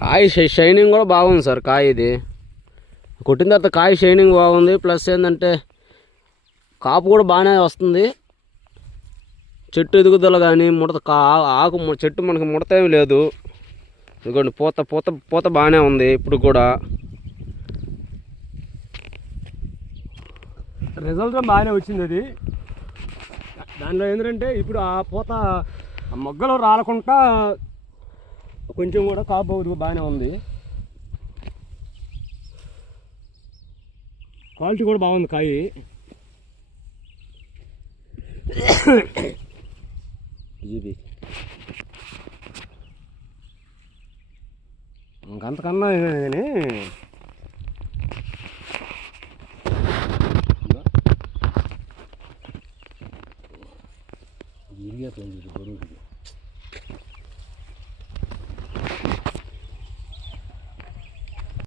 కాయ షైనింగ్ కూడా బాగుంది సార్. కాయ ఇది కొట్టిన తర్వాత కాయ షైనింగ్ బాగుంది. ప్లస్ ఏంటంటే కాపు కూడా బాగానే వస్తుంది. చెట్టు ఎదుగుదల కానీ ఆకు చెట్టు మనకు ముడత ఏమి లేదు. ఇదిగోండి పూత పూత పూత బాగానే ఉంది. ఇప్పుడు కూడా రిజల్ట్ బాగానే వచ్చింది. అది దానిలో ఏంటంటే ఇప్పుడు ఆ పూత మొగ్గలు రాలకుండా కొంచెం కూడా కాపు బాగానే ఉంది. క్వాలిటీ కూడా బాగుంది కాయ. ఇంకంతకన్నా కానీ ఇరిగేస్తుంది.